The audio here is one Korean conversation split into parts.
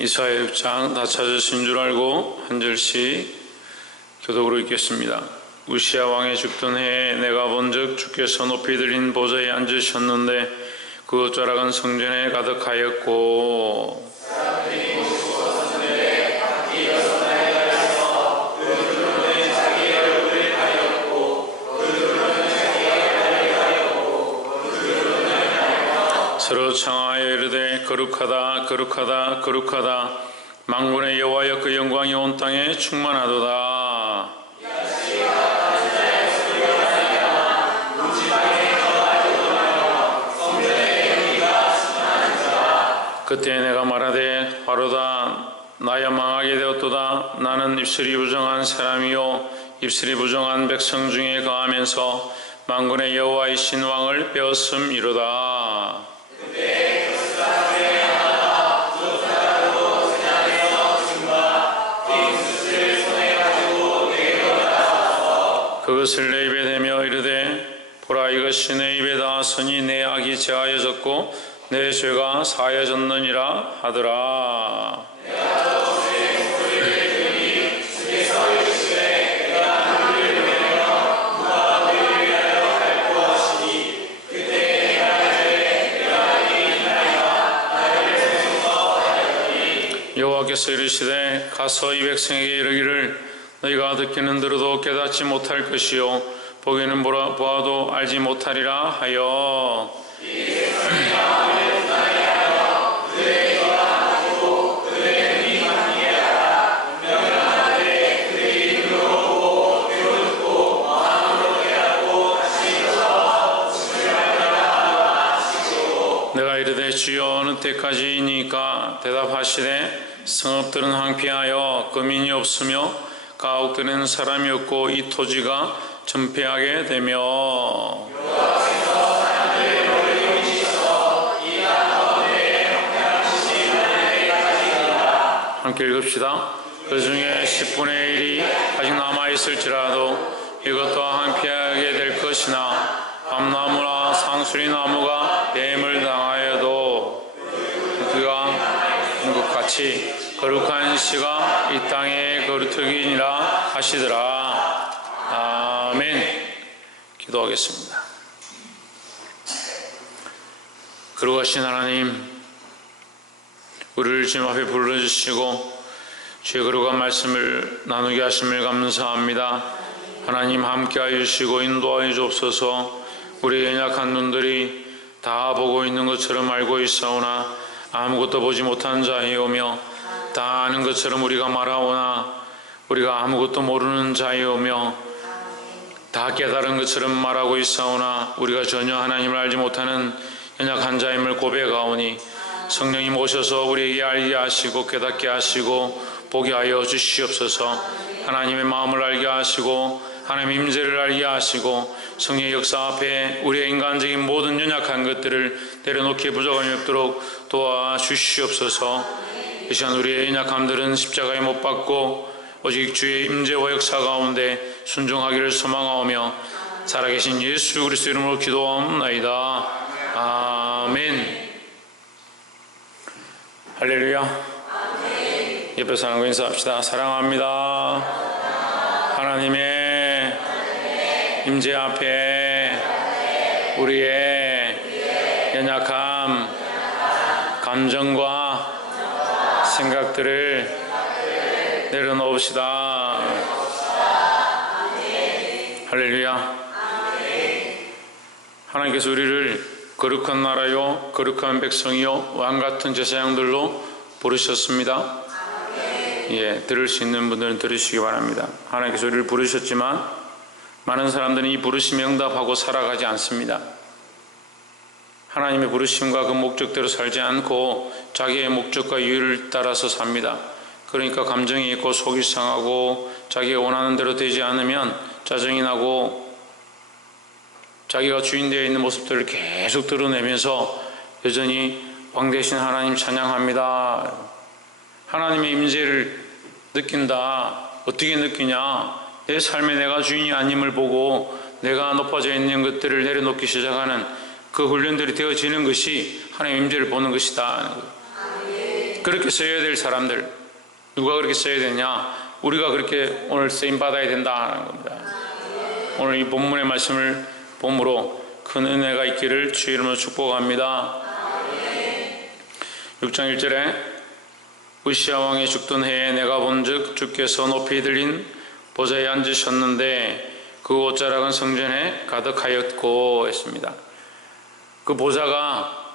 이사야 6장 다 찾으신 줄 알고 한 절씩 교독으로 읽겠습니다. 우시야 왕의 죽던 해에 내가 본즉 주께서 높이 들린 보좌에 앉으셨는데 그 옷자락은 성전에 가득하였고 서로 청하여 이르되 거룩하다 거룩하다 거룩하다 만군의 여호와여 그 영광이 온 땅에 충만하도다. 그때 내가 말하되 화로다 나야 망하게 되었도다. 나는 입술이 부정한 사람이요 입술이 부정한 백성 중에 거하면서 만군의 여호와이신 왕을 빼앗음이로다. 그것을 내 입에 대며 이르되 보라 이것이 내 입에 닿았으니 내 악이 제하여졌고 내 죄가 사하여졌느니라 하더라. 여호와께서 이르시되 가서 이 백성에게 이르기를 너희가 듣기는 들어도 깨닫지 못할 것이요 보기는 보아도 알지 못하리라 하여 내가 이르되 주여 어느 때까지이니까 대답하시되 성읍들은 황폐하여 거민이 없으며 가옥들에는 사람이 없고 이 토지가 전폐하게 되며 함께 읽읍시다. 그 중에 10분의 1이 아직 남아있을지라도 이것도 황폐하게 될 것이나 밤나무나 상수리나무가 뱀을 당하여도 그가 한 것 같이 거룩한 씨가 이 땅에 거룩하니라 하시더라. 아멘. 기도하겠습니다. 거룩하신 하나님, 우리를 지금 앞에 불러주시고 주의 거룩한 말씀을 나누게 하심을 감사합니다. 하나님 함께하여 주시고 인도하여 주옵소서. 우리의 연약한 눈들이 다 보고 있는 것처럼 알고 있사오나 아무것도 보지 못한 자이오며 다 아는 것처럼 우리가 말하오나 우리가 아무것도 모르는 자이오며 다 깨달은 것처럼 말하고 있사오나 우리가 전혀 하나님을 알지 못하는 연약한 자임을 고백하오니 성령님 오셔서 우리에게 알게 하시고 깨닫게 하시고 보게 하여 주시옵소서. 하나님의 마음을 알게 하시고 하나님의 임재를 알게 하시고 성령의 역사 앞에 우리의 인간적인 모든 연약한 것들을 내려놓기에 부족함이 없도록 도와주시옵소서. 이 시간 우리의 연약함들은 십자가에 못 박고 오직 주의 임재와 역사 가운데 순종하기를 소망하오며 살아계신 예수 그리스도 이름으로 기도하옵나이다. 아멘. 할렐루야. 옆에 사람과 인사합시다. 사랑합니다. 하나님의 임재 앞에 우리의 연약함, 감정과 생각들을 내려놓읍시다. 할렐루야. 하나님께서 우리를 거룩한 나라요 거룩한 백성이요 왕같은 제사장들로 부르셨습니다. 예, 들을 수 있는 분들은 들으시기 바랍니다. 하나님께서 우리를 부르셨지만 많은 사람들은 이 부르심에 응답하고 살아가지 않습니다. 하나님의 부르심과 그 목적대로 살지 않고 자기의 목적과 이유를 따라서 삽니다. 그러니까 감정이 있고 속이 상하고 자기가 원하는 대로 되지 않으면 짜증이 나고 자기가 주인되어 있는 모습들을 계속 드러내면서 여전히 왕 대신 하나님 찬양합니다. 하나님의 임재를 느낀다. 어떻게 느끼냐? 내 삶에 내가 주인이 아님을 보고 내가 높아져 있는 것들을 내려놓기 시작하는 그 훈련들이 되어지는 것이 하나님의 임재를 보는 것이다. 그렇게 써야 될 사람들, 누가 그렇게 써야 되냐? 우리가 그렇게 오늘 쓰임 받아야 된다는 겁니다. 오늘 이 본문의 말씀을 봄으로 큰 은혜가 있기를 주의 이름으로 축복합니다. 6장 1절에 우시야 왕이 죽던 해에 내가 본즉 주께서 높이 들린 보좌에 앉으셨는데 그 옷자락은 성전에 가득하였고 했습니다. 그 보좌가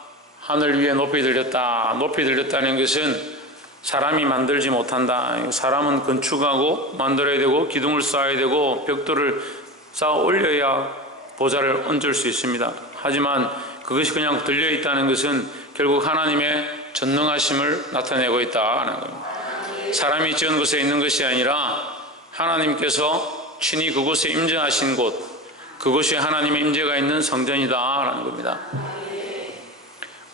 하늘 위에 높이 들렸다. 높이 들렸다는 것은 사람이 만들지 못한다. 사람은 건축하고 만들어야 되고 기둥을 쌓아야 되고 벽돌을 쌓아 올려야 보좌를 얹을 수 있습니다. 하지만 그것이 그냥 들려있다는 것은 결국 하나님의 전능하심을 나타내고 있다는 겁니다. 사람이 지은 곳에 있는 것이 아니라 하나님께서 친히 그곳에 임재하신 곳, 그곳이 하나님의 임재가 있는 성전이다라는 겁니다.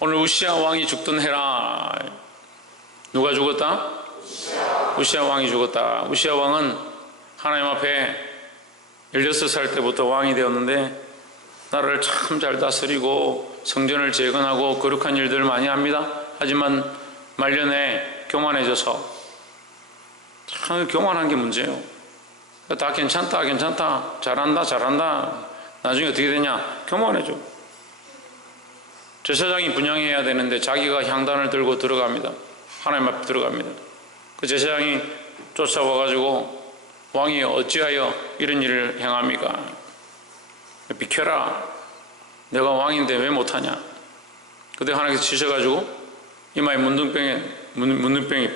오늘 우시야 왕이 죽던 해라. 누가 죽었다? 우시야 왕이 죽었다. 우시야 왕은 하나님 앞에 16살 때부터 왕이 되었는데 나라를 참 잘 다스리고 성전을 재건하고 거룩한 일들을 많이 합니다. 하지만 말년에 교만해져서 참 교만한 게 문제예요. 다 괜찮다 잘한다 나중에 어떻게 되냐? 교만해져. 제사장이 분향해야 되는데 자기가 향단을 들고 들어갑니다. 하나님 앞에 들어갑니다. 그 제사장이 쫓아와가지고 왕이 어찌하여 이런 일을 행합니까? 비켜라. 내가 왕인데 왜 못하냐? 그때 하나님께서 치셔가지고 이마에 문둥병이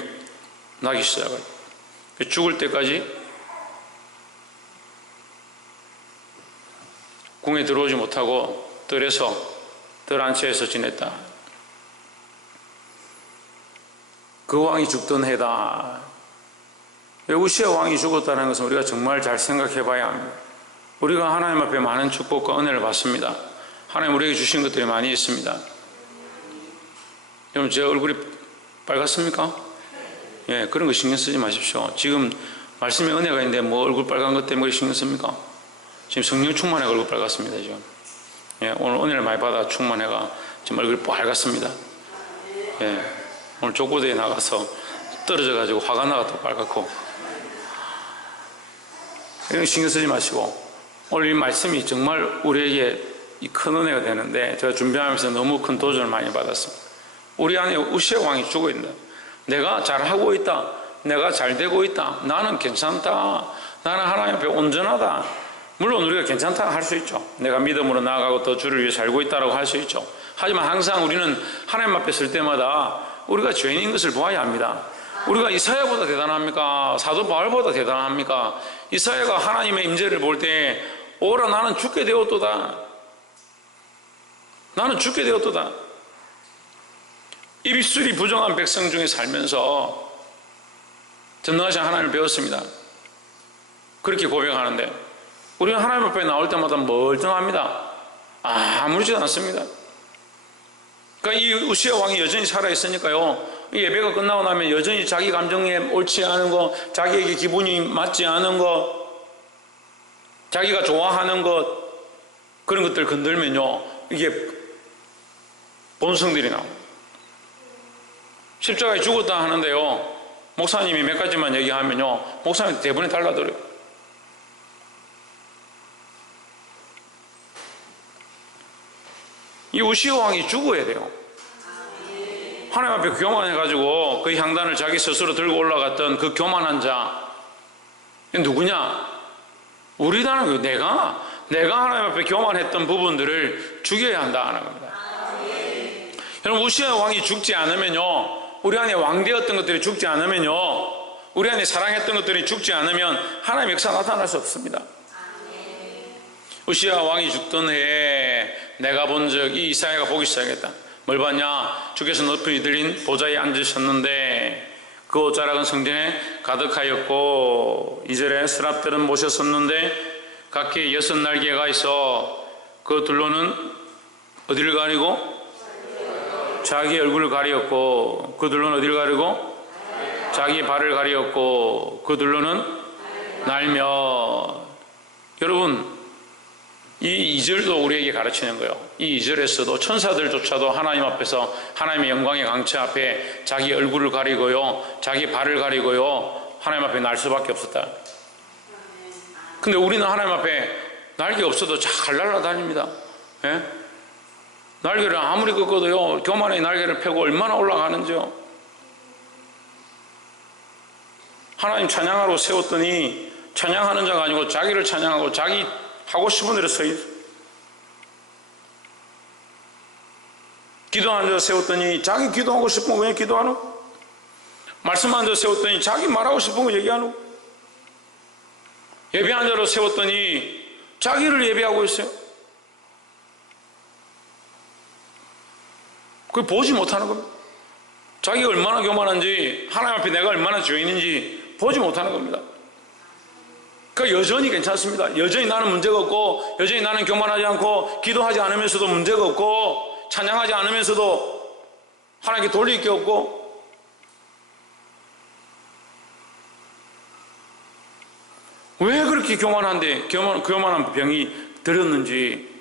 나기 시작해요. 죽을 때까지 궁에 들어오지 못하고 뜰 안채에서 지냈다. 그 왕이 죽던 해다. 우시야 왕이 죽었다는 것은 우리가 정말 잘 생각해 봐야 합니다. 우리가 하나님 앞에 많은 축복과 은혜를 받습니다. 하나님 우리에게 주신 것들이 많이 있습니다. 여러분, 제 얼굴이 빨갛습니까? 예, 그런 거 신경 쓰지 마십시오. 지금 말씀에 은혜가 있는데 뭐 얼굴 빨간 것 때문에 신경 씁니까? 지금 성령 충만해가 얼굴 빨갛습니다. 지금. 예, 오늘 은혜를 많이 받아 충만해가 지금 얼굴이 빨갛습니다. 예, 오늘 족구대에 나가서 떨어져가지고 화가 나가 또 빨갛고. 이런 신경 쓰지 마시고 오늘 이 말씀이 정말 우리에게 이 큰 은혜가 되는데 제가 준비하면서 너무 큰 도전을 많이 받았습니다. 우리 안에 우시야 왕이 죽어 있다. 내가 잘하고 있다. 내가 잘 되고 있다. 나는 괜찮다. 나는 하나님 앞에 온전하다. 물론 우리가 괜찮다 할 수 있죠. 내가 믿음으로 나아가고 더 주를 위해 살고 있다고 할 수 있죠. 하지만 항상 우리는 하나님 앞에 설 때마다 우리가 죄인인 것을 보아야 합니다. 우리가 이사야보다 대단합니까? 사도 바울보다 대단합니까? 이사야가 하나님의 임재를 볼 때 오라 나는 죽게 되었도다. 나는 죽게 되었도다. 입술이 부정한 백성 중에 살면서 전능하신 하나님을 배웠습니다. 그렇게 고백하는데 우리는 하나님 앞에 나올 때마다 멀쩡합니다. 아무렇지도 않습니다. 그러니까 이 우시야 왕이 여전히 살아있으니까요, 이 예배가 끝나고 나면 여전히 자기 감정에 옳지 않은 거, 자기에게 기분이 맞지 않은 거, 자기가 좋아하는 것, 그런 것들 건들면요 이게 본성들이 나옵니다. 십자가에 죽었다 하는데요, 목사님이 몇 가지만 얘기하면요 목사님 대본에 달라들어요. 이 우시야 왕이 죽어야 돼요. 하나님 앞에 교만해가지고 그 향단을 자기 스스로 들고 올라갔던 그 교만한 자 누구냐? 우리라는 거예요. 내가 하나님 앞에 교만했던 부분들을 죽여야 한다는 겁니다. 여러분, 우시야 왕이 죽지 않으면요, 우리 안에 왕되었던 것들이 죽지 않으면요, 우리 안에 사랑했던 것들이 죽지 않으면 하나님의 역사 나타날 수 없습니다. 우시야 왕이 죽던 해에 내가 본 적 이 이사야가 보기 시작했다. 뭘 봤냐? 주께서 높이 들린 보좌에 앉으셨는데 그 옷자락은 성전에 가득하였고 2절에 스랍들은 모셨었는데 각기 6날개가 있어 그 둘로는 어디를 가리고? 자기 얼굴을 가리었고 그 둘로는 어디를 가리고? 자기 발을 가리었고 그 둘로는 날며. 여러분, 이 2절도 우리에게 가르치는 거예요. 이 2절에서도 천사들조차도 하나님 앞에서 하나님의 영광의 강체 앞에 자기 얼굴을 가리고요, 자기 발을 가리고요, 하나님 앞에 날 수밖에 없었다. 근데 우리는 하나님 앞에 날개 없어도 잘 날아다닙니다. 예? 날개를 아무리 꺾어도요, 교만의 날개를 펴고 얼마나 올라가는지요. 하나님 찬양하러 세웠더니 찬양하는 자가 아니고 자기를 찬양하고 자기 하고 싶은 대로 서 있어요. 기도하는 자 세웠더니 자기 기도하고 싶은 거 그냥 기도하는 거. 말씀하는 자 세웠더니 자기 말하고 싶은 거 얘기하는 거. 예배하는 자로 세웠더니 자기를 예배하고 있어요. 그걸 보지 못하는 겁니다. 자기가 얼마나 교만한지, 하나님 앞에 내가 얼마나 죄인인지 보지 못하는 겁니다. 그러니까 여전히 괜찮습니다. 여전히 나는 문제가 없고, 여전히 나는 교만하지 않고, 기도하지 않으면서도 문제가 없고, 찬양하지 않으면서도 하나님께 돌릴 게 없고. 왜 그렇게 교만한데 교만한 병이 들었는지.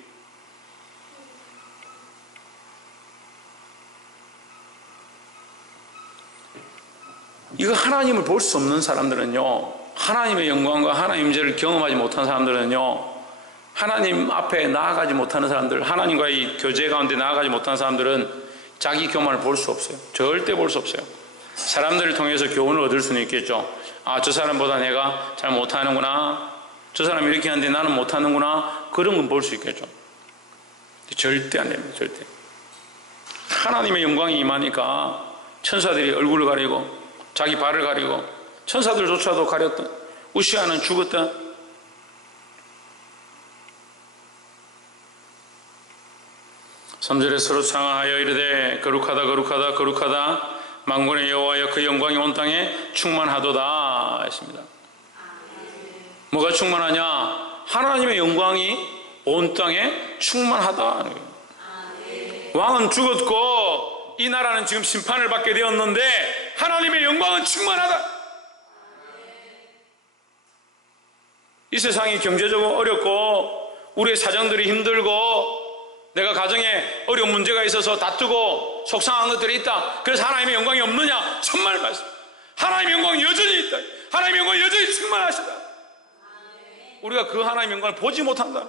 이거 하나님을 볼 수 없는 사람들은요, 하나님의 영광과 하나님의 임재를 경험하지 못한 사람들은요, 하나님 앞에 나아가지 못하는 사람들, 하나님과의 교제 가운데 나아가지 못한 사람들은 자기 교만을 볼 수 없어요. 절대 볼 수 없어요. 사람들을 통해서 교훈을 얻을 수는 있겠죠. 아, 저 사람보다 내가 잘 못하는구나, 저 사람이 이렇게 하는데 나는 못하는구나, 그런 건 볼 수 있겠죠. 절대 안 됩니다. 절대. 하나님의 영광이 임하니까 천사들이 얼굴을 가리고 자기 발을 가리고, 천사들조차도 가렸던, 우시아는 죽었다. (3절에) 서로 상하여 이르되 거룩하다 거룩하다 거룩하다 만군의 여호와여 그 영광이 온 땅에 충만하도다 했습니다. 뭐가 충만하냐? 하나님의 영광이 온 땅에 충만하다. 왕은 죽었고 이 나라는 지금 심판을 받게 되었는데 하나님의 영광은 충만하다. 이 세상이 경제적으로 어렵고 우리의 사정들이 힘들고 내가 가정에 어려운 문제가 있어서 다투고 속상한 것들이 있다. 그래서 하나님의 영광이 없느냐? 천만의 말씀. 하나님의 영광이 여전히 있다. 하나님의 영광이 여전히 충만하시다. 우리가 그 하나님의 영광을 보지 못한다.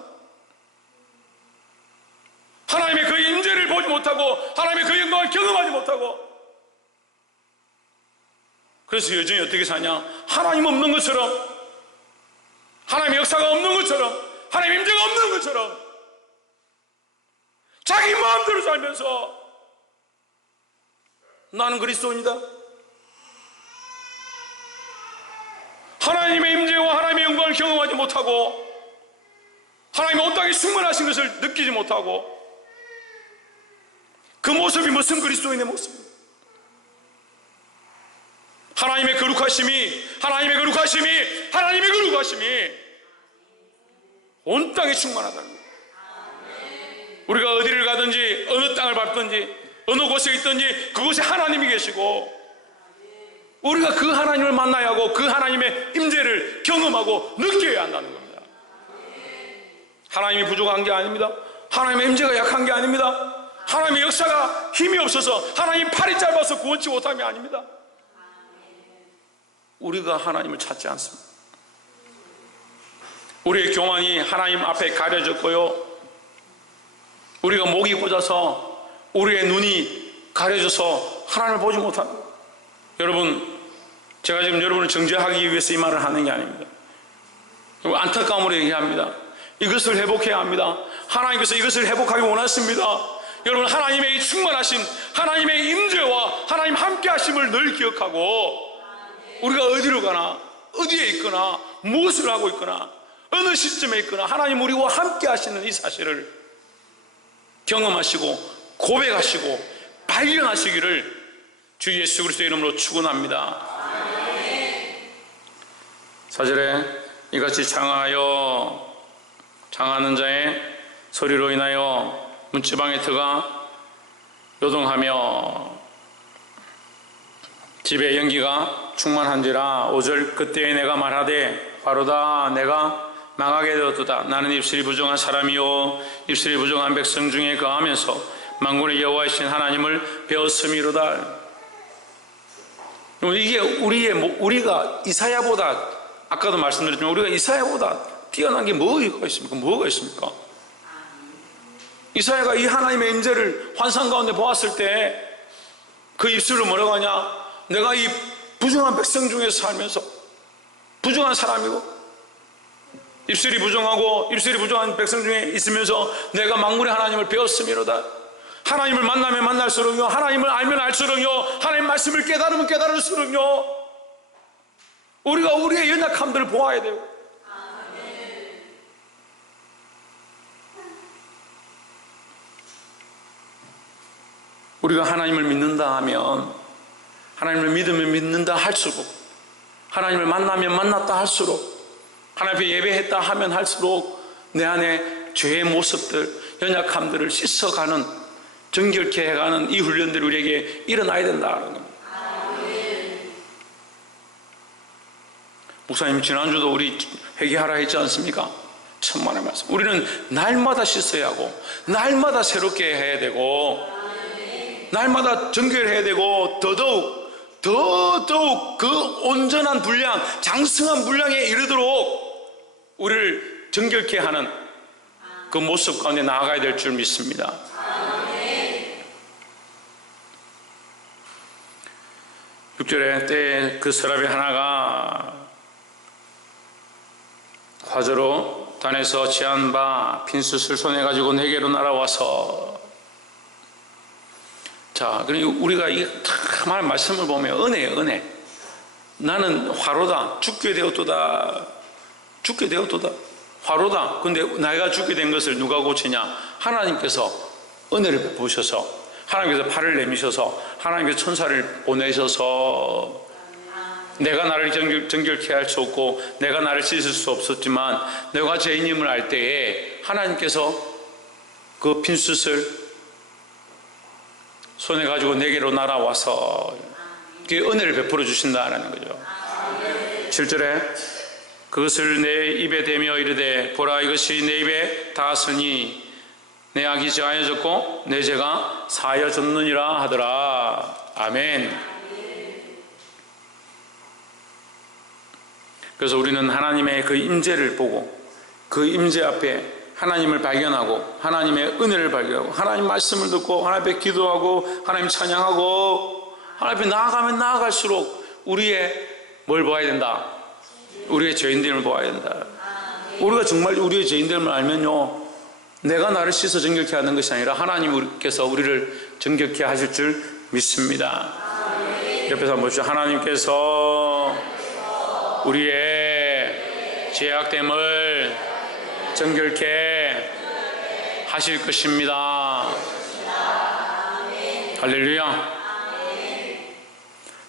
하나님의 그 임재를 보지 못하고 하나님의 그 영광을 경험하지 못하고, 그래서 여전히 어떻게 사냐? 하나님 없는 것처럼, 하나님의 역사가 없는 것처럼, 하나님의 임재가 없는 것처럼 자기 마음대로 살면서 나는 그리스도인이다, 하나님의 임재와 하나님의 영광을 경험하지 못하고 하나님의 온 땅에 충만하신 것을 느끼지 못하고, 그 모습이 무슨 그리스도인의 모습입니까? 하나님의 거룩하심이, 하나님의 거룩하심이, 하나님의 거룩하심이 온 땅에 충만하다는 거예요. 우리가 어디를 가든지 어느 땅을 밟든지 어느 곳에 있든지 그곳에 하나님이 계시고, 우리가 그 하나님을 만나야 하고 그 하나님의 임재를 경험하고 느껴야 한다는 겁니다. 하나님이 부족한 게 아닙니다. 하나님의 임재가 약한 게 아닙니다. 하나님의 역사가 힘이 없어서, 하나님 팔이 짧아서 구원치 못함이 아닙니다. 우리가 하나님을 찾지 않습니다. 우리의 교만이 하나님 앞에 가려졌고요, 우리가 목이 꽂아서 우리의 눈이 가려져서 하나님을 보지 못합니다. 여러분, 제가 지금 여러분을 정죄하기 위해서 이 말을 하는 게 아닙니다. 안타까움으로 얘기합니다. 이것을 회복해야 합니다. 하나님께서 이것을 회복하기 원하십니다. 여러분, 하나님의 이 충만하신 하나님의 임재와 하나님 함께 하심을 늘 기억하고, 우리가 어디로 가나, 어디에 있거나, 무엇을 하고 있거나, 어느 시점에 있거나 하나님 우리와 함께 하시는 이 사실을 경험하시고 고백하시고 발견하시기를 주 예수 그리스도의 이름으로 축원합니다. 4절에 이같이 장하는 자의 소리로 인하여 문지방의 터가 요동하며 집에 연기가 충만한지라. 5절 그때에 내가 말하되 바로다 내가 망하게 되었도다. 나는 입술이 부정한 사람이요 입술이 부정한 백성 중에 거하면서 만군의 여호와이신 하나님을 배웠음이로다. 이게 우리가 이사야보다, 아까도 말씀드렸지만 우리가 이사야보다 뛰어난 게 뭐가 있습니까? 이사야가 이 하나님의 임재를 환상 가운데 보았을 때 그 입술로 뭐라고 하냐? 내가 이 부정한 백성 중에서 살면서 부정한 사람이고 입술이 부정한 백성 중에 있으면서 내가 만군의 하나님을 배웠음이로다. 하나님을 만나면 만날수록요, 하나님을 알면 알수록요, 하나님 말씀을 깨달으면 깨달을수록요, 우리가 우리의 연약함들을 보아야 돼요. 우리가 하나님을 믿는다 하면, 하나님을 믿으면 믿는다 할수록, 하나님을 만나면 만났다 할수록, 하나님 앞에 예배했다 하면 할수록 내 안에 죄의 모습들, 연약함들을 씻어가는, 정결케 해가는 이 훈련들이 우리에게 일어나야 된다는 겁니다. 목사님 지난주도 우리 회개하라 했지 않습니까? 천만의 말씀. 우리는 날마다 씻어야 하고 날마다 새롭게 해야 되고 날마다 정결해야 되고 더더욱 그 온전한 분량, 장성한 분량에 이르도록 우리를 정결케 하는 그 모습 가운데 나아가야 될 줄 믿습니다. 6절에 때에 그 서랍의 하나가 화저로 단에서 취한 바 핀숯을 손에 가지고 내게로 날아와서, 자, 그러니까 우리가 이 참 말씀을 보면 은혜. 나는 화로다. 죽게 되었도다. 화로다. 근데 내가 죽게 된 것을 누가 고치냐? 하나님께서 은혜를 베푸셔서, 하나님께서 팔을 내미셔서, 하나님께서 천사를 보내셔서, 내가 나를 정결케 할 수 없고 내가 나를 씻을 수 없었지만 내가 죄인임을 알 때에 하나님께서 그 핀숯을 손에 가지고 내게로 날아와서 그 은혜를 베풀어 주신다는 거죠. 7절에 그것을 내 입에 대며 이르되 보라 이것이 내 입에 닿았으니 내 악이 제하여졌고 내 죄가 사하여졌느니라 하더라. 아멘. 그래서 우리는 하나님의 그 임재를 보고 그 임재 앞에 하나님을 발견하고 하나님의 은혜를 발견하고 하나님 말씀을 듣고 하나님 앞에 기도하고 하나님 찬양하고 하나님 앞에 나아가면 나아갈수록 우리의 뭘 보아야 된다? 우리의 죄인됨을 보아야 된다. 우리가 정말 우리의 죄인됨을 알면요, 내가 나를 씻어 정결케 하는 것이 아니라 하나님께서 우리를 정결케 하실 줄 믿습니다. 옆에서 한번 보시죠. 하나님께서 우리의 죄악됨을 정결케 하실 것입니다. 할렐루야.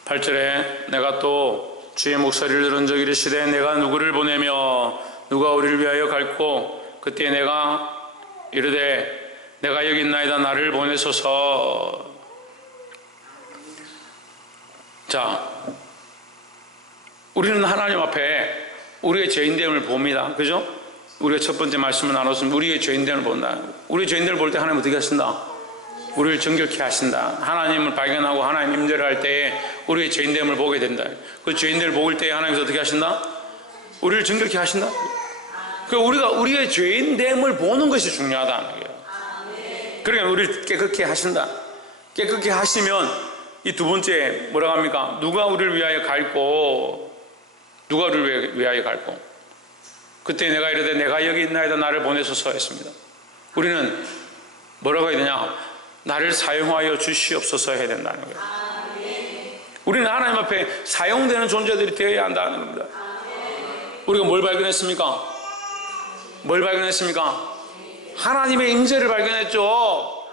8절에 내가 또 주의 목소리를 들은 적 이르시되 내가 누구를 보내며 누가 우리를 위하여 갈고 그때 내가 이르되 내가 여기 있나이다 나를 보내소서. 자, 우리는 하나님 앞에 우리의 죄인됨을 봅니다. 그죠? 우리가 첫 번째 말씀을 나눴으면 우리의 죄인됨을 본다. 우리의 죄인됨을 볼 때 하나님 어떻게 하신다? 우리를 정결케 하신다. 하나님을 발견하고 하나님 임재를 할 때에 우리의 죄인됨을 보게 된다. 그 죄인됨을 볼 때에 하나님께서 어떻게 하신다? 우리를 정결케 하신다. 그러니까 우리가 우리의 죄인됨을 보는 것이 중요하다는 거예요. 그러니까 우리를 깨끗게 하신다. 깨끗게 하시면 이 두 번째 뭐라고 합니까? 누가 우리를 위하여 갈고 누가 우리를 위하여 갈고 그때 내가 이르되 내가 여기 있나이다 나를 보내소서 했습니다. 우리는 뭐라고 해야 되냐? 나를 사용하여 주시옵소서 해야 된다는 거예요. 우리는 하나님 앞에 사용되는 존재들이 되어야 한다는 겁니다. 우리가 뭘 발견했습니까? 하나님의 임재를 발견했죠.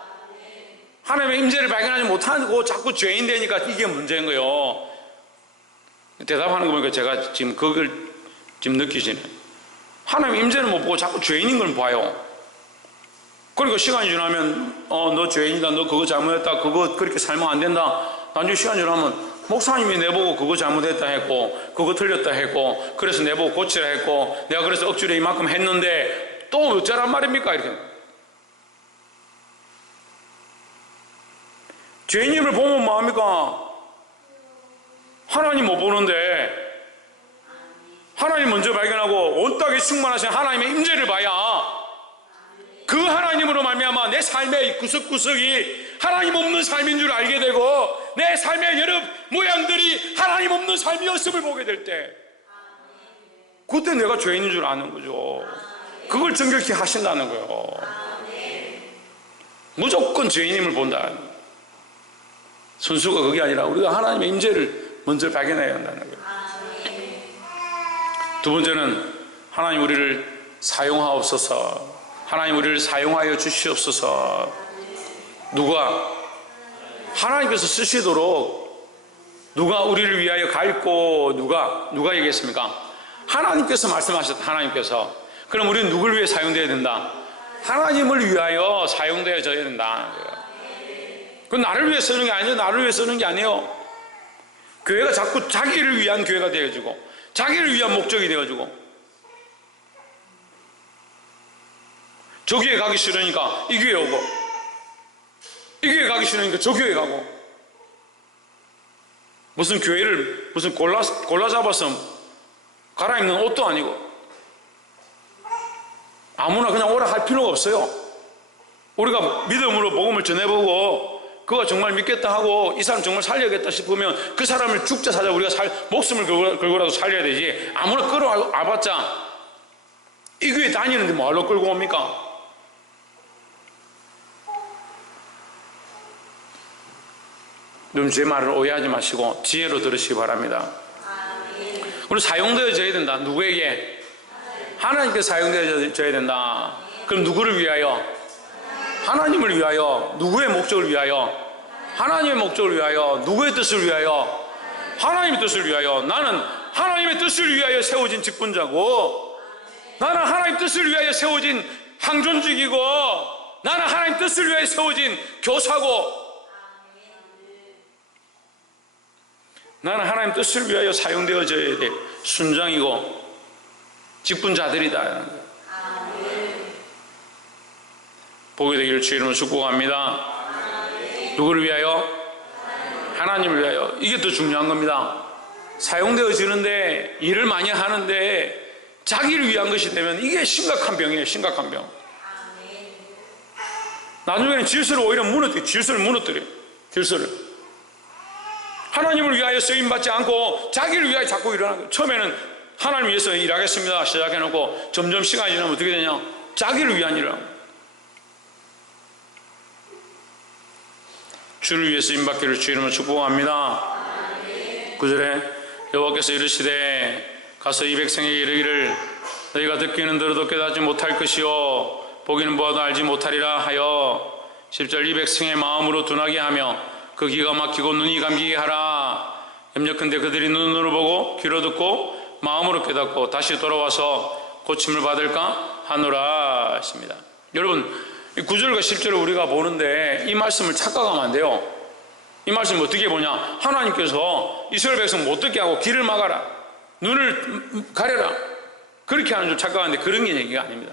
하나님의 임재를 발견하지 못하고 자꾸 죄인 되니까 이게 문제인 거예요. 대답하는 거 보니까 제가 지금 그걸 지금 느끼시네. 하나님의 임재는 못 보고 자꾸 죄인인 걸 봐요. 그러니까 시간이 지나면 너 죄인이다, 너 그거 잘못했다, 그거 그렇게 살면 안 된다. 나중에 시간이 지나면 목사님이 내보고 그거 잘못했다 했고 그거 틀렸다 했고 그래서 내보고 고치라 했고 내가 그래서 억지로 이만큼 했는데 또 어쩌란 말입니까? 이렇게 죄인임을 보면 뭐합니까? 하나님 못 보는데 하나님 먼저 발견하고 온 땅에 충만하신 하나님의 임재를 봐야 그 하나님으로 말미암아 내 삶의 구석구석이 하나님 없는 삶인 줄 알게 되고 내 삶의 여러 모양들이 하나님 없는 삶이었음을 보게 될 때 그때 내가 죄인인 줄 아는 거죠. 그걸 정결케 하신다는 거예요. 무조건 죄인임을 본다. 순수가 그게 아니라 우리가 하나님의 임재를 먼저 발견해야 한다는 거예요. 두 번째는 하나님 우리를 사용하옵소서. 하나님 우리를 사용하여 주시옵소서. 누가? 하나님께서 쓰시도록 누가 우리를 위하여 갈고 누가 얘기했습니까? 하나님께서 말씀하셨다. 하나님께서. 그럼 우리는 누구를 위해 사용되어야 된다? 하나님을 위하여 사용되어져야 된다. 그건 나를 위해 쓰는 게 아니에요. 나를 위해 쓰는 게 아니에요. 교회가 자꾸 자기를 위한 교회가 되어지고 자기를 위한 목적이 되어지고 저 교회 가기 싫으니까 이 교회 오고 이 교회 가기 싫으니까 저 교회 가고 무슨 교회를 무슨 골라 잡아서 갈아입는 옷도 아니고 아무나 그냥 오라 할 필요가 없어요. 우리가 믿음으로 복음을 전해보고 그가 정말 믿겠다 하고 이 사람 정말 살려야겠다 싶으면 그 사람을 죽자 사자 우리가 목숨을 걸고라도 살려야 되지. 아무나 끌어와봤자 이 교회 다니는데 뭐하러 끌고 옵니까? 여러분 제 말을 오해하지 마시고 지혜로 들으시기 바랍니다. 우리 사용되어져야 된다. 누구에게? 하나님께 사용되어져야 된다. 그럼 누구를 위하여? 하나님을 위하여. 누구의 목적을 위하여? 하나님의 목적을 위하여. 누구의 뜻을 위하여? 하나님의 뜻을 위하여. 나는 하나님의 뜻을 위하여 세워진 직분자고 나는 하나님의 뜻을 위하여 세워진 항존직이고 나는 하나님의 뜻을 위하여 세워진 교사고 나는 하나님 뜻을 위하여 사용되어져야 될 순장이고 직분자들이다. 보게 되기를 주의 이름으로 축복합니다. 누구를 위하여? 하나님을 위하여. 이게 더 중요한 겁니다. 사용되어지는데 일을 많이 하는데 자기를 위한 것이 되면 이게 심각한 병이에요. 심각한 병. 나중에는 질서를 오히려 무너뜨려요. 질서를 무너뜨려요. 질서를. 하나님을 위하여 쓰임받지 않고 자기를 위하여 자꾸 일어나는 거예요. 처음에는 하나님 위해서 일하겠습니다 시작해놓고 점점 시간이 지나면 어떻게 되냐? 자기를 위한 일을 하고 주를 위해 쓰임받기를 주의 이름으로 축복합니다. 9절에 여호와께서 이르시되 가서 이 백성에게 이르기를 너희가 듣기는 들어도 깨닫지 못할 것이요 보기는 보아도 알지 못하리라 하여 10절 이 백성의 마음으로 둔하게 하며 그 귀가 막히고 눈이 감기게 하라. 염려컨대 그들이 눈으로 보고 귀로 듣고 마음으로 깨닫고 다시 돌아와서 고침을 받을까 하노라 했습니다. 여러분 9절과 10절을 우리가 보는데 이 말씀을 착각하면 안 돼요. 이 말씀을 어떻게 보냐? 하나님께서 이스라엘 백성 못 듣게 하고 귀를 막아라 눈을 가려라 그렇게 하는 줄 착각하는데 그런 게 얘기가 아닙니다.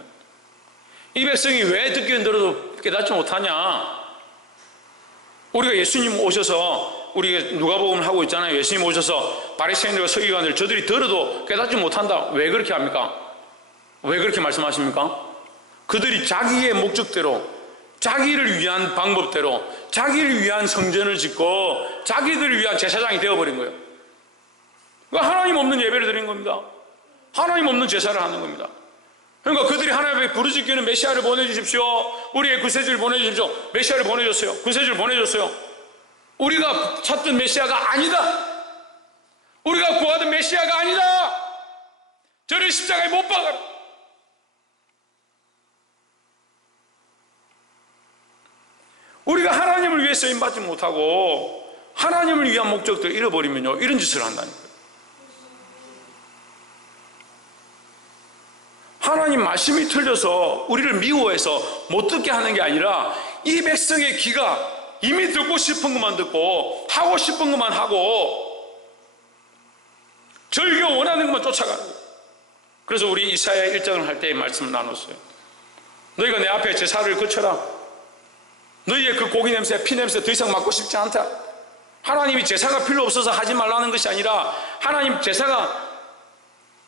이 백성이 왜 듣기는 들어도 깨닫지 못하냐? 우리가 예수님 오셔서 우리가 누가복음을 하고 있잖아요. 예수님 오셔서 바리새인들과 서기관들 저들이 들어도 깨닫지 못한다. 왜 그렇게 합니까? 왜 그렇게 말씀하십니까? 그들이 자기의 목적대로 자기를 위한 방법대로 자기를 위한 성전을 짓고 자기들을 위한 제사장이 되어버린 거예요. 그러니까 하나님 없는 예배를 드린 겁니다. 하나님 없는 제사를 하는 겁니다. 그러니까 그들이 하나님의 부르짖기는 메시아를 보내주십시오. 우리의 구세주를 보내주십시오. 메시아를 보내줬어요. 구세주를 보내줬어요. 우리가 찾던 메시아가 아니다. 우리가 구하던 메시아가 아니다. 저를 십자가에 못 박아라. 우리가 하나님을 위해 쓰임받지 못하고 하나님을 위한 목적들을 잃어버리면요 이런 짓을 한다는 거예요. 하나님 말씀이 틀려서 우리를 미워해서 못 듣게 하는 게 아니라 이 백성의 귀가 이미 듣고 싶은 것만 듣고 하고 싶은 것만 하고 즐겨 원하는 것만 쫓아가는 거예요. 그래서 우리 이사야 1장을 할 때 말씀을 나눴어요. 너희가 내 앞에 제사를 거쳐라. 너희의 그 고기 냄새, 피 냄새 더 이상 맡고 싶지 않다. 하나님이 제사가 필요 없어서 하지 말라는 것이 아니라 하나님 제사가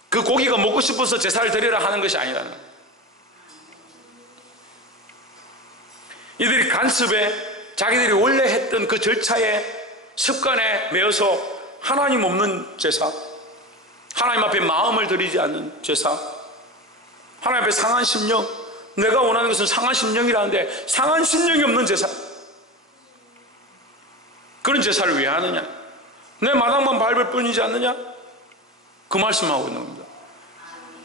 그 고기가 먹고 싶어서 제사를 드리라 하는 것이 아니라는 거예요. 이들이 간섭에 자기들이 원래 했던 그 절차에 습관에 매여서 하나님 없는 제사, 하나님 앞에 마음을 드리지 않는 제사, 하나님 앞에 상한 심령, 내가 원하는 것은 상한 심령이라는데 상한 심령이 없는 제사, 그런 제사를 왜 하느냐? 내 마당만 밟을 뿐이지 않느냐? 그 말씀하고 있는 겁니다.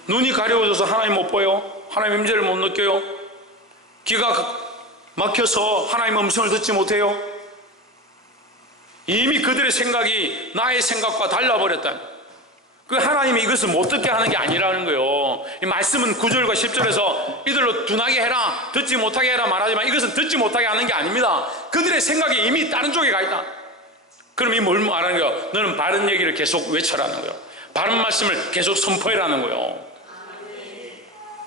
눈이 가려워져서 하나님 못 보여, 하나님 임재를 못 느껴요, 귀가 막혀서 하나님 음성을 듣지 못해요. 이미 그들의 생각이 나의 생각과 달라버렸다. 그 하나님이 이것을 못 듣게 하는 게 아니라는 거예요. 이 말씀은 9절과 10절에서 이들로 둔하게 해라, 듣지 못하게 해라 말하지만 이것은 듣지 못하게 하는 게 아닙니다. 그들의 생각이 이미 다른 쪽에 가 있다. 그럼 이 뭘 말하는 거예요? 너는 바른 얘기를 계속 외쳐라는 거예요. 바른 말씀을 계속 선포해라는 거예요.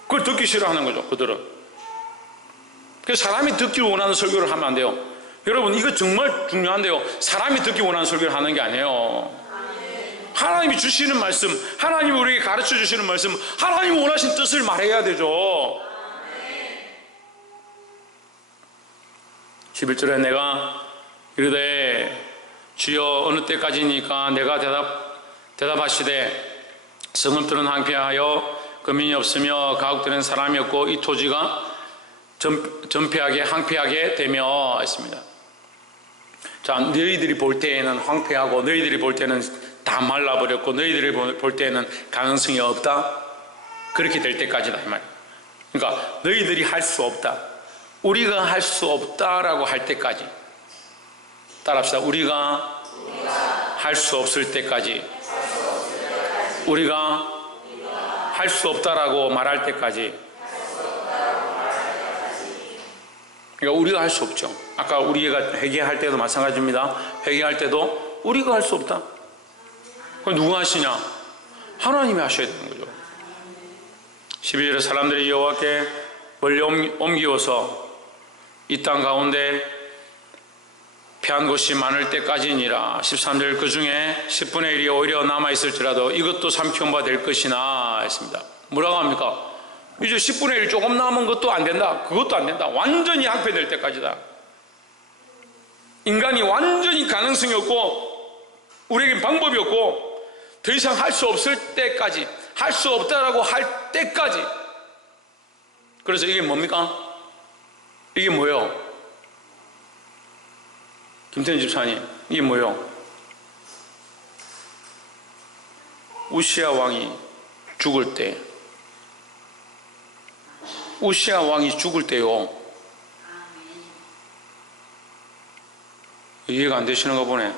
그걸 듣기 싫어하는 거죠, 그들은. 그래서 사람이 듣기 원하는 설교를 하면 안 돼요. 여러분, 이거 정말 중요한데요. 사람이 듣기 원하는 설교를 하는 게 아니에요. 하나님이 주시는 말씀, 하나님이 우리에게 가르쳐 주시는 말씀, 하나님이 원하신 뜻을 말해야 되죠. 11절에 내가 이르되 주여 어느 때까지니까 내가 대답하시되 성읍들은 황폐하여 거민이 없으며 가옥들은 사람이 없고 이 토지가 전폐하게 황폐하게 되며 했습니다. 자, 너희들이 볼 때에는 황폐하고 너희들이 볼 때는 다 말라버렸고 너희들이 볼 때에는 가능성이 없다. 그렇게 될 때까지다 이 말이에요. 그러니까 너희들이 할 수 없다, 우리가 할 수 없다라고 할 때까지, 따라합시다. 우리가 할 수 없을 때까지, 우리가 할 수 없다라고 말할 때까지. 그러니까 우리가 할 수 없죠. 아까 우리가 회개할 때도 마찬가지입니다. 회개할 때도 우리가 할 수 없다. 그럼 누가 하시냐? 하나님이 하셔야 되는 거죠. 12절에 사람들이 여호와께 멀리 옮기어서 이 땅 가운데 피한 곳이 많을 때까지니라. 13절 그 중에 10분의 1이 오히려 남아있을지라도 이것도 삼키운 바 될 것이나 했습니다. 뭐라고 합니까? 이제 10분의 1 조금 남은 것도 안 된다. 그것도 안 된다. 완전히 항폐될 때까지다. 인간이 완전히 가능성이 없고 우리에겐 방법이 없고 더 이상 할 수 없을 때까지, 할 수 없다라고 할 때까지. 그래서 이게 뭡니까? 이게 뭐예요? 김태현 집사님, 이게 뭐예요? 우시야 왕이 죽을 때, 우시야 왕이 죽을 때요. 이해가 안 되시는가 보네.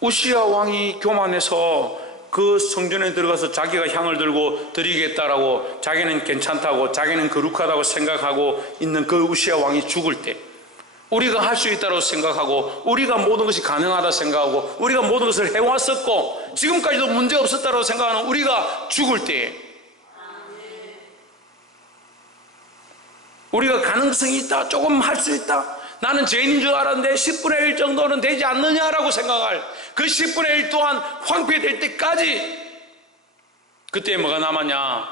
우시야 왕이 교만해서 그 성전에 들어가서 자기가 향을 들고 드리겠다라고, 자기는 괜찮다고, 자기는 거룩하다고 생각하고 있는 그 우시야 왕이 죽을 때, 우리가 할 수 있다고 생각하고 우리가 모든 것이 가능하다 생각하고 우리가 모든 것을 해왔었고 지금까지도 문제 없었다고 생각하는 우리가 죽을 때, 우리가 가능성이 있다, 조금 할 수 있다, 나는 죄인인 줄 알았는데 10분의 1 정도는 되지 않느냐라고 생각할 그 10분의 1 또한 황폐될 때까지, 그때 뭐가 남았냐?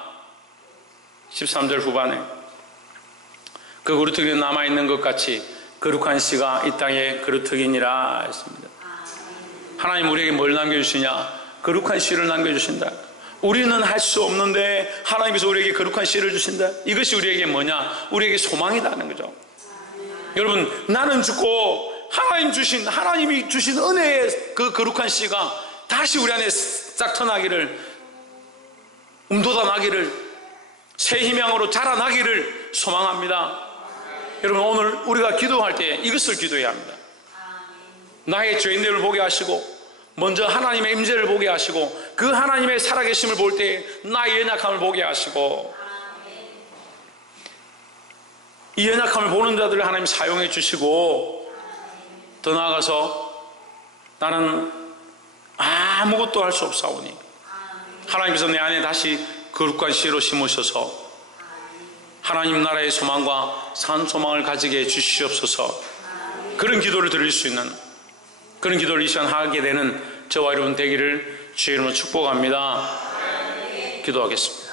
13절 후반에 그 그루터기에 남아있는 것 같이 거룩한 씨가 이 땅에 그루터기니라 했습니다. 하나님 우리에게 뭘 남겨주시냐? 거룩한 씨를 남겨주신다. 우리는 할 수 없는데 하나님께서 우리에게 거룩한 씨를 주신다. 이것이 우리에게 뭐냐? 우리에게 소망이라는 거죠. 여러분, 나는 죽고 하나님이 주신 은혜의 그 거룩한 씨가 다시 우리 안에 싹 터나기를, 돋아나기를, 새 희망으로 자라나기를 소망합니다. 여러분, 오늘 우리가 기도할 때 이것을 기도해야 합니다. 나의 죄인들을 보게 하시고 먼저 하나님의 임재를 보게 하시고 그 하나님의 살아계심을 볼 때 나의 연약함을 보게 하시고 이 연약함을 보는 자들을 하나님 사용해 주시고 더 나아가서 나는 아무것도 할 수 없사오니 하나님께서 내 안에 다시 거룩한 씨로 심으셔서 하나님 나라의 소망과 산 소망을 가지게 해주시옵소서. 그런 기도를 드릴 수 있는, 그런 기도를 이 시간 하게 되는 저와 여러분 되기를 주의 이름으로 축복합니다. 기도하겠습니다.